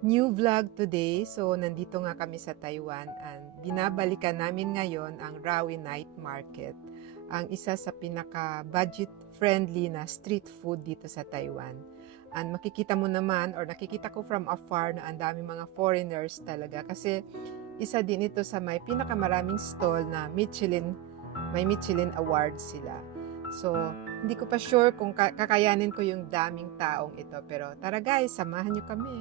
New vlog today. So, nandito nga kami sa Taiwan and binabalikan namin ngayon ang Rawi Night Market. Ang isa sa pinaka-budget friendly na street food dito sa Taiwan. And makikita mo naman or nakikita ko from afar na ang dami mga foreigners talaga kasi isa din ito sa may pinakamaraming stall na may Michelin awards sila. So, hindi ko pa sure kung kakayanin ko yung daming taong ito. Pero tara guys, samahan nyo kami.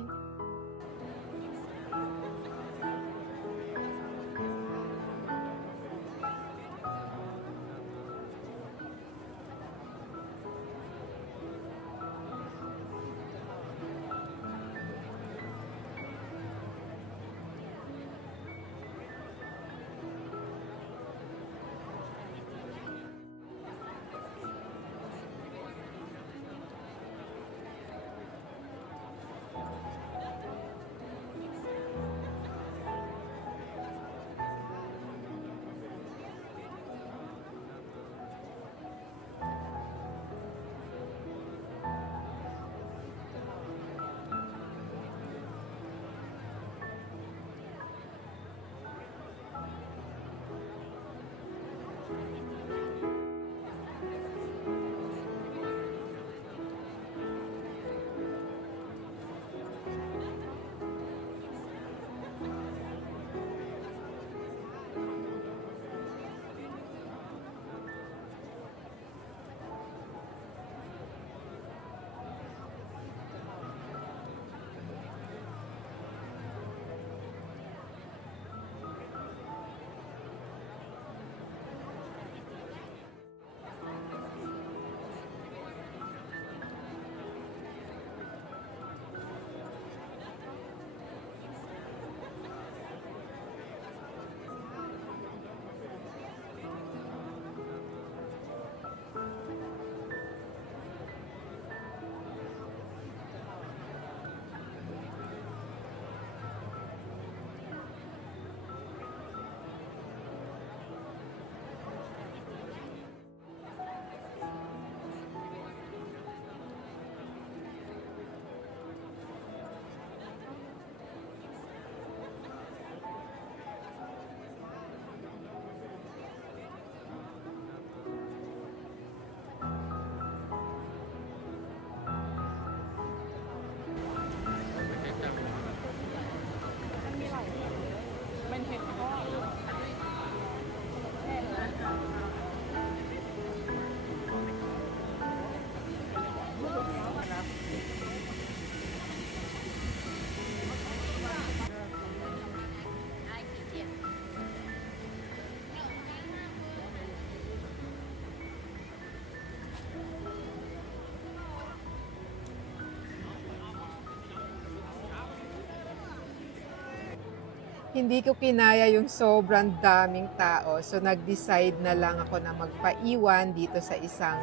Hindi ko kinaya yung sobrang daming tao. So, nag-decide na lang ako na magpaiwan dito sa isang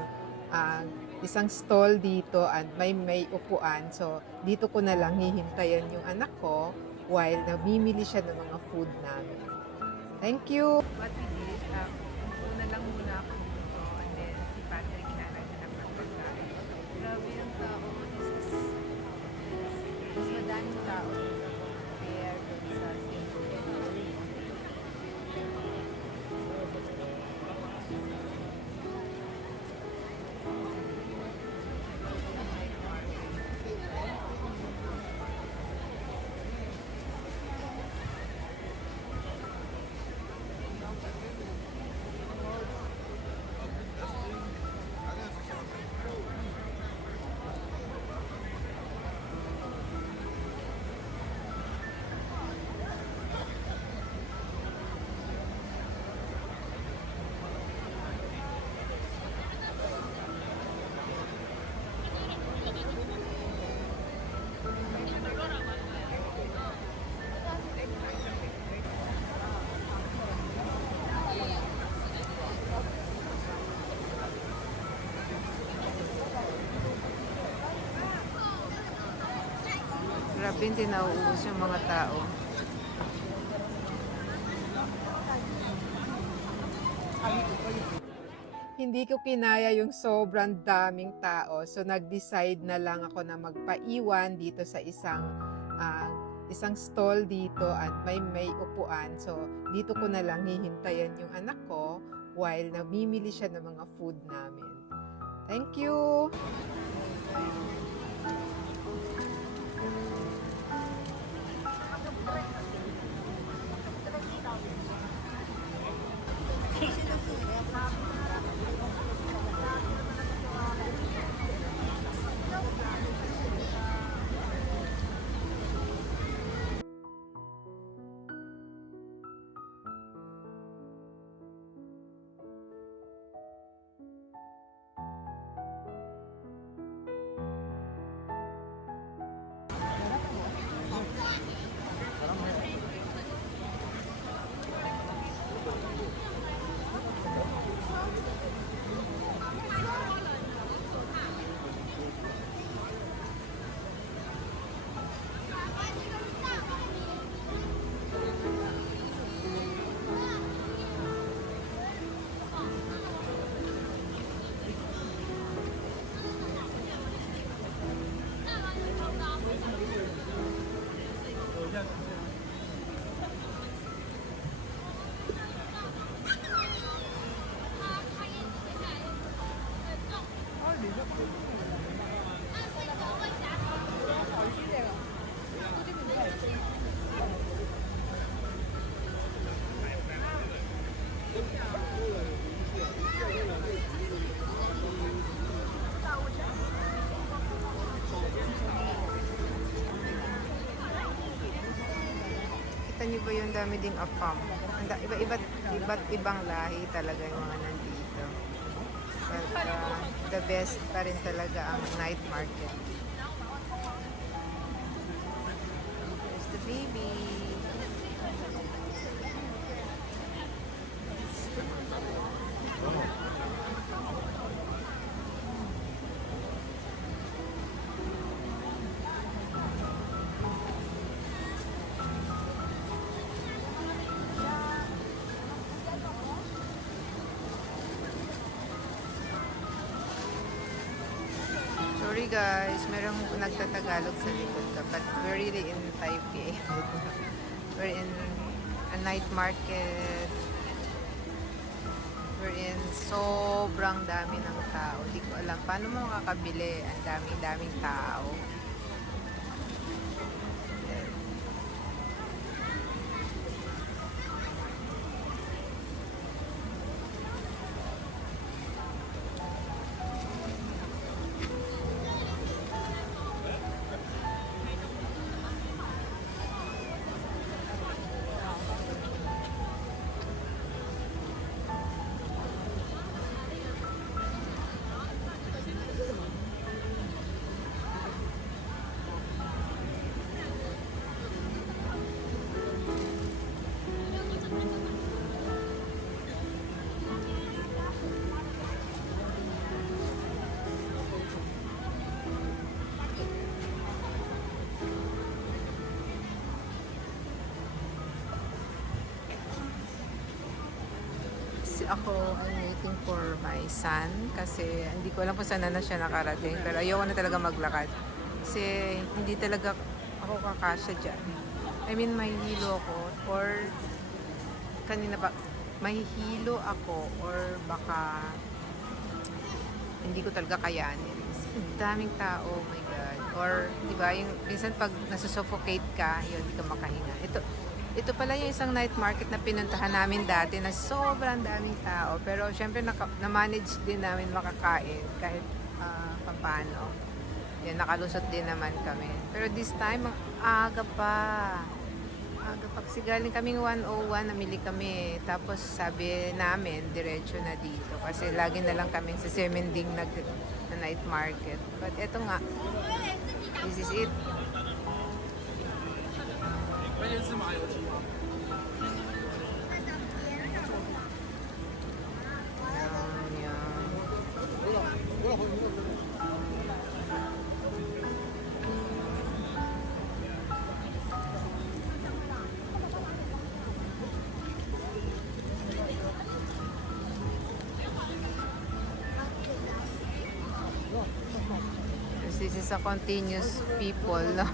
stall dito and may upuan. So, dito ko na lang hihintayan yung anak ko while namimili siya ng mga food namin. Thank you! What we did, una lang muna ako dito and then si Patrick na naghanap ng pagkain. Grabe yung tao. Mas madaming tao dito compared dun sa Grabe, hindi nauubos yung mga tao. hindi ko kinaya yung sobrang daming tao. So nag-decide na lang ako na magpaiwan dito sa isang stall dito at may upuan. So dito ko na lang hihintayan yung anak ko while namimili siya ng mga food namin. Thank you! Kita niyo ba yung dami ding apam? Iba't ibang lahi talaga yung mga nandito. But the best pa rin talaga ang night market. There's the baby. Sorry guys, merong nagtatagalog sa likod ka, but we're really in Taipei. We're in a night market. We're in sobrang dami ng tao. Hindi ko alam paano mo makakabili. Ang daming tao. Ako, I'm waiting for my son kasi hindi ko alam kung saan na siya nakarating, pero ayoko na talaga maglakad kasi hindi talaga ako kakasya dyan. I mean, mahihilo ako or kanina pa mahihilo ako or baka hindi ko talaga kayanin. Ang daming tao, oh my God. Or, di ba, yung minsan pag nasusuffocate ka, yun, hindi ka makahinga. Ito pala yung isang night market na pinuntahan namin dati na sobrang daming tao. Pero syempre na-manage din namin makakain kahit pampano. Yan, nakalusot din naman kami. Pero this time, aga pa. Aga pa. Kasi galing kaming 101, namili kami. Tapos sabi namin, diretso na dito. Kasi lagi na lang kami sa Semending na night market. But eto nga, this is it. 关键是麻油鸡。this is a continuous people, no?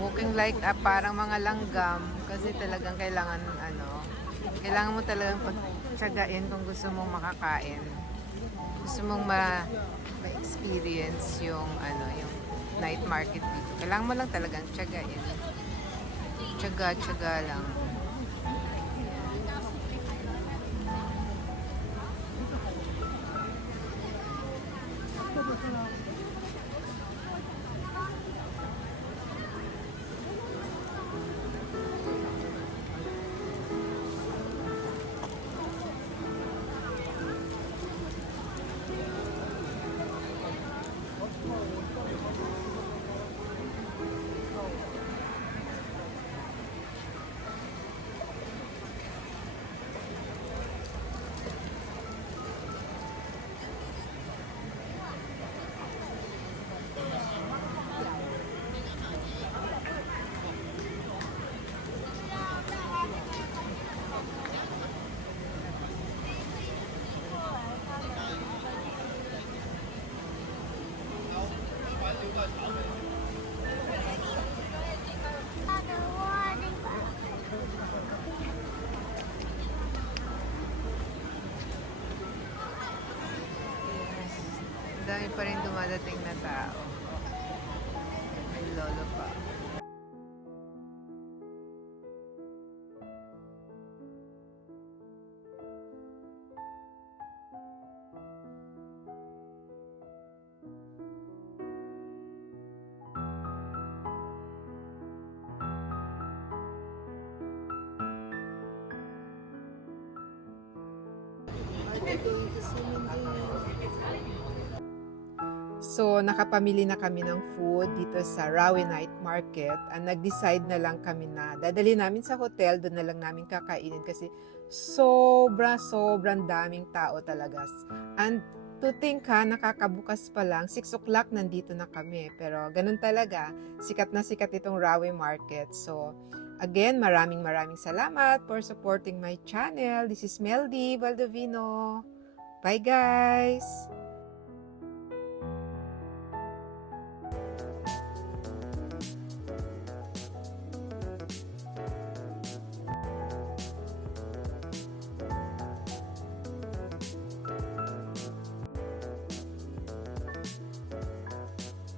Walking like parang mga langgam kasi talagang kailangan mo talagang pagtsagain kung gusto mong makakain. Gusto mong ma-experience yung night market dito. Kailangan mo lang talagang tsagain. Tsaga lang. Ang dami pa rin dumadating na tao. May lolo pa. So, nakapamili na kami ng food dito sa Rawi Night Market. Nag-decide na lang kami na dadali namin sa hotel, doon na lang namin kakainin kasi sobrang daming tao talaga. And to think nakakabukas pa lang, 6 o'clock nandito na kami. Pero ganun talaga, sikat na sikat itong Rawi Market. So, again, maraming salamat for supporting my channel. This is Meldy Baldovino. Bye guys!